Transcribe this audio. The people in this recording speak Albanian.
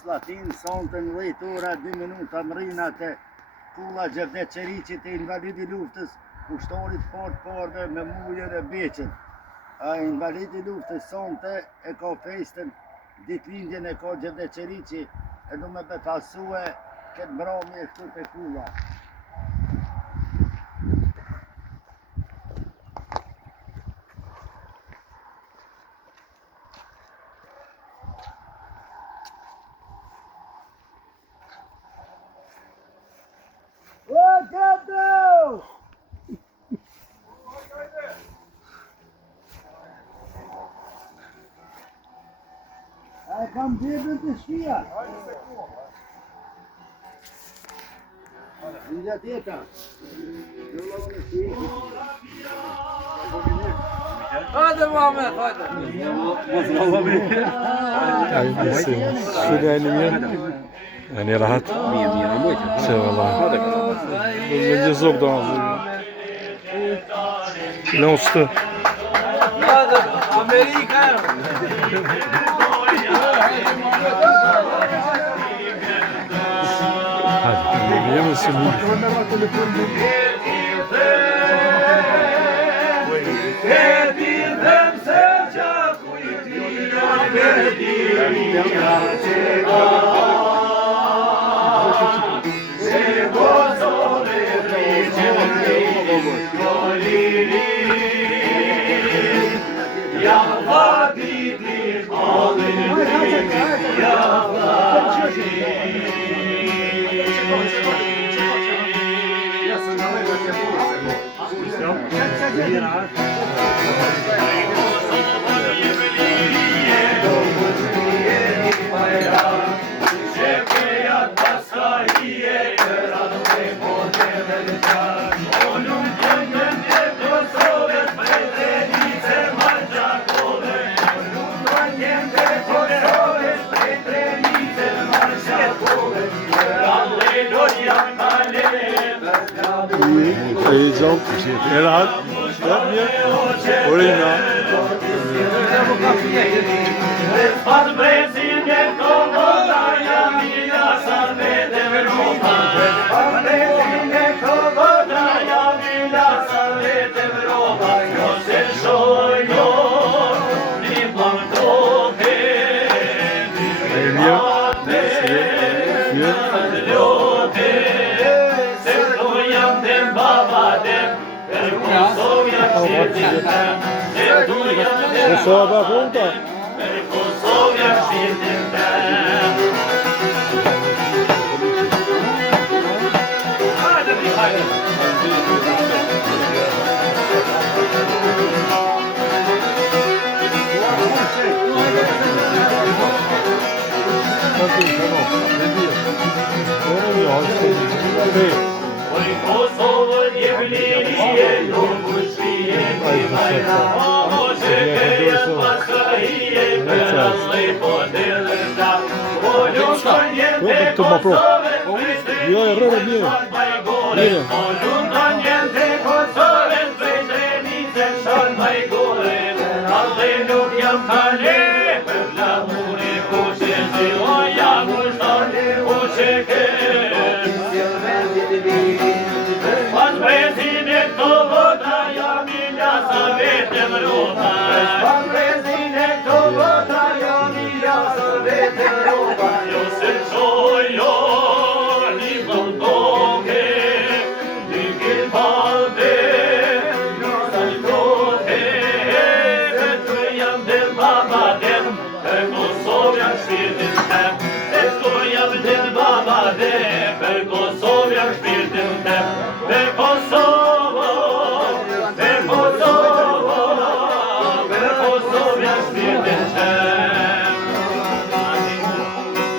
Slatin, sonte në 10 ora, 2 minuta më rina të Kulla Gjevdet Qeriqit e invalidi luftës, kushtorit parë me mujën e beqen. A invalidi luftës sonte e ka festën, ditëlindjen e ka Gjevdet Qeriqi, e du me befasue këtë mbromje këtu të Kulla. E kam bebën të shpia. Një tjeta. Hajde Muhammed, hajde. Şuraya ineyim. Yani rahat. Şey vallahi. Önce zor da ağzı. Ne usta? Hadi Amerika. Hadi. Biliyor musun? Heyecan, rahat, yapmıyor. Oraya ne? Osoba punta. Toma pro. Io errore mio.